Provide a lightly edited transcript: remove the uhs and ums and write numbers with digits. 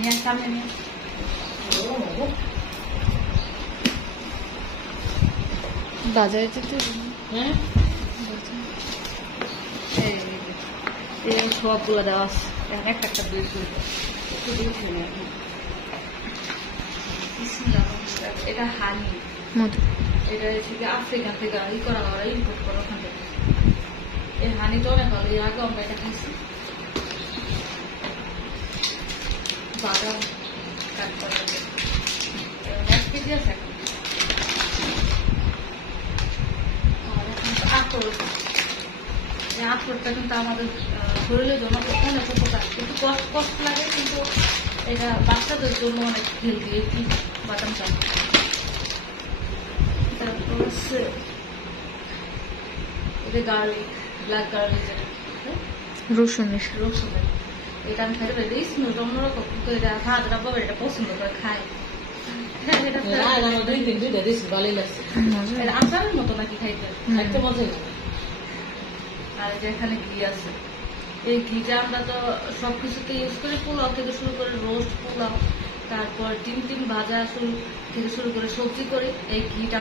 নিয়ে সামনে নিয়ে বাজারে যেতে হ্যাঁ এই সবগুলো দেওয়া আছে এখন একটা একটা দুই এটা হানি মধু এটা হচ্ছে কি আফ্রিকা থেকে করা ওরা ইম্পোর্ট করা ওখান থেকে এই হানিটা অনেক ভালো এর আগে আমরা এটা খাইছি বাদাম কাট করা এক কেজি আছে আখরোটটা কিন্তু আমাদের শরীরের জন্য অনেক উপকার কিন্তু কষ্ট লাগে কিন্তু এটা বাচ্চাদের জন্য অনেক হেলদি এই বাদামটা তারপর হচ্ছে এটা গার্লিক ব্ল্যাক গার্লিক রসুনের রসুনের এটা আমি খাইতে পারি স্মেল অন্যরকম কিন্তু এটা ভাতরা বাবা এটা পছন্দ করে খায় এটা আচারের মতো নাকি খাইতে খাইতে মজা লাগে আর এখানে ঘি আছে এই ঘিটা আমরা তো সবকিছুতে ইউজ করি পোলাও থেকে শুরু করে রোস্ট পোলাও তারপর ডিম ভাজা থেকে শুরু করে সবজি করি এই ঘিটা